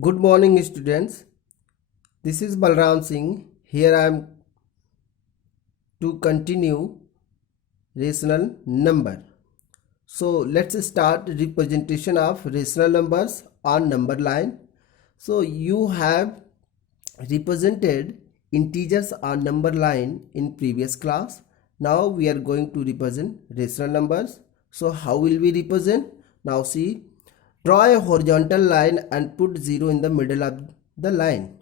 Good morning, students. This is Balram Singh. Here I am to continue rational number. So let's start representation of rational numbers on number line. So you have represented integers on number line in previous class. Now we are going to represent rational numbers. So how will we represent? Now see, draw a horizontal line and put 0 in the middle of the line.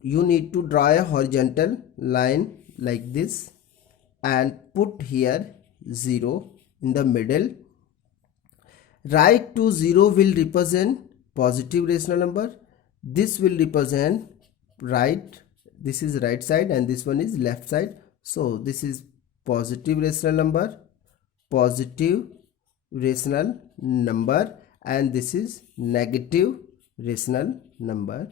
You need to draw a horizontal line like this and put here 0 in the middle. Right to 0 will represent positive rational number. This will represent right. This is right side and this one is left side. So this is positive rational number, positive rational number, and this is negative rational number.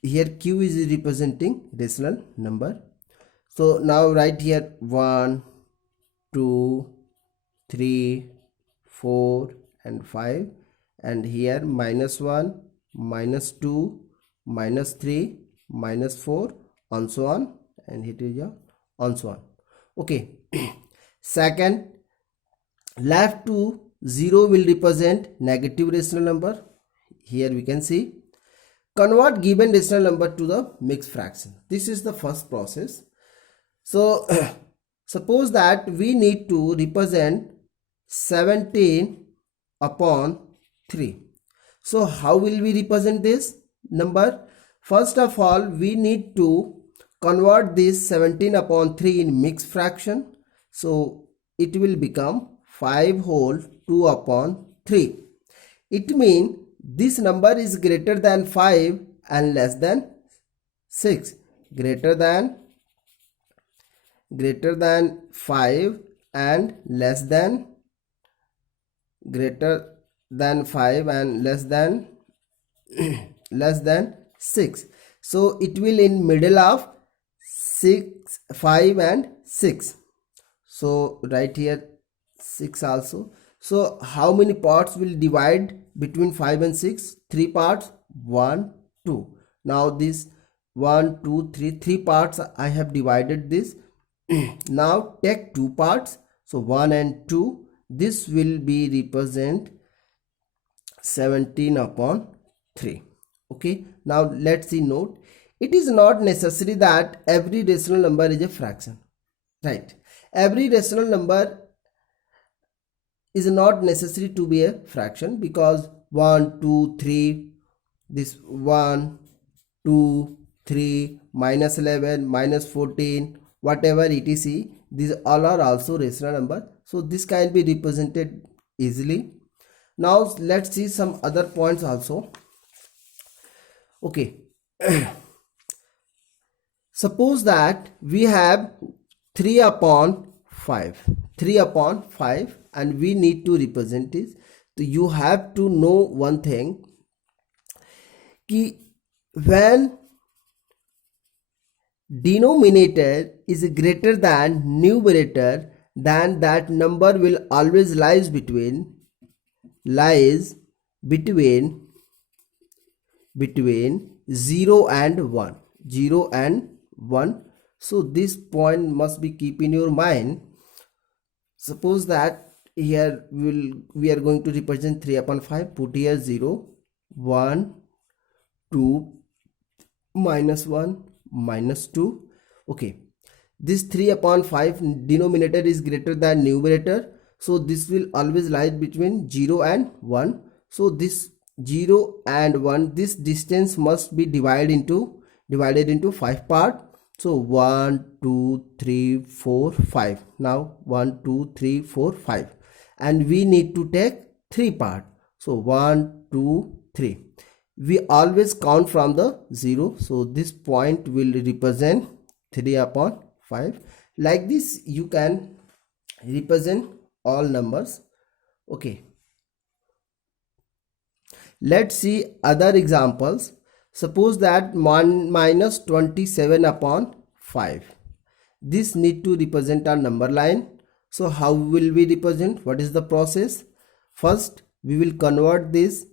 Here q is representing rational number. So now write here 1 2 3 4 and 5, and here -1 -2 -3 -4 and so on, and it is your on so on. Okay. Second, left to 0 will represent negative rational number. Here we can see, convert given rational number to the mixed fraction. This is the first process. So suppose that we need to represent 17 upon 3. So how will we represent this number? First of all, we need to convert this 17 upon 3 in mixed fraction. So it will become 5 whole 2 upon 3. It means this number is greater than 5 and less than 6. Greater than 5 and less than 6. So it will in middle of 6, 5 and 6. So right here 6 also. So how many parts will divide between 5 and 6? 3 parts. 1 2. Now this 1 2 3 parts I have divided this. Now take 2 parts. So 1 and 2. This will be represent 17 upon 3. Okay. Now let's see note. It is not necessary that every rational number is a fraction. Right. Every rational number is not necessary to be a fraction, because 1 2 3, this 1 2 3 -11 -14, whatever etc, these all are also rational number. So this can be represented easily. Now let's see some other points also. Okay. Suppose that we have 3 upon 5 and we need to represent this. So you have to know one thing, कि when denominator is greater than numerator, then that number will always lies between 0 and 1. So this point must be keep in your mind. Suppose that here we are going to represent 3 upon 5. Put here 0 1 2 -1 -2. Okay, this 3 upon 5 denominator is greater than numerator, so this will always lie between 0 and 1. So this 0 and 1, this distance must be divided into 5 part. So 1 2 3 4 5. Now 1 2 3 4 5, and we need to take 3 part. So 1 2 3. We always count from the 0. So this point will represent 3 upon 5. Like this you can represent all numbers. Okay. Let's see other examples. Suppose that -27 upon 5. This need to represent our number line. So how will we represent? What is the process? First, we will convert this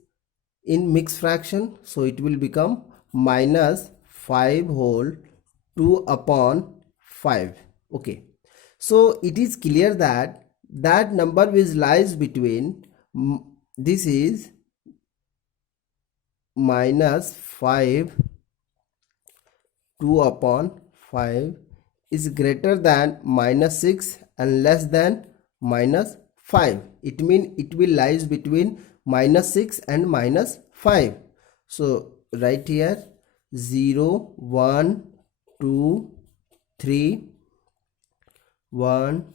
in mixed fraction, so it will become minus 5 whole 2 upon 5. Okay, so it is clear that that number which lies between this is minus 5 2 upon 5 is greater than minus 6 and less than minus 5. It means it will lies between minus 6 and minus 5. So right here 0 1 2 3 1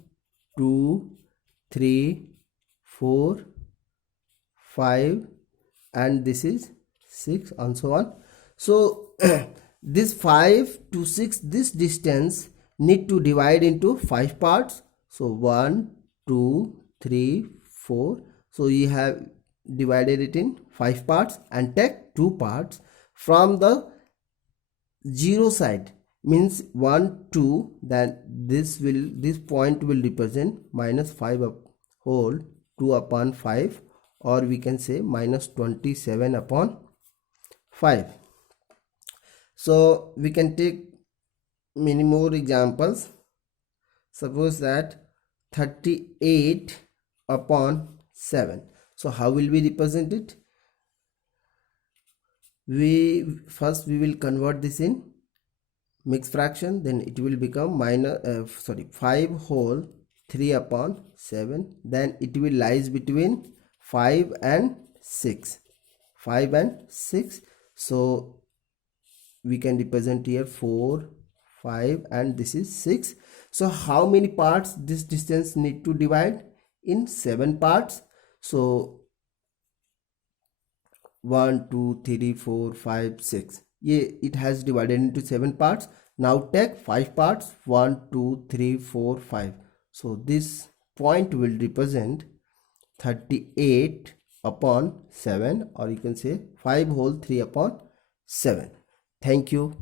2 3 4 5 and this is 6 and so on. So this 5 to 6, this distance need to divide into 5 parts. So 1 2 3 4, so you have divided it in 5 parts and take 2 parts from the 0 side, means 1 2, then this point will represent minus 5 whole 2 upon 5, or we can say minus 27 upon 5. So we can take many more examples. Suppose that 38 upon 7. So how will we represent it? We will convert this in mixed fraction, then it will become 5 whole 3 upon 7, then it will lies between 5 and 6. So we can represent here 4 5 and this is 6. So how many parts this distance need to divide? In 7 parts. So 1 2 3 4 5 6, yeah, it has divided into 7 parts. Now take 5 parts, 1 2 3 4 5. So this point will represent 38 upon 7, or you can say 5 whole 3 upon 7. Thank you.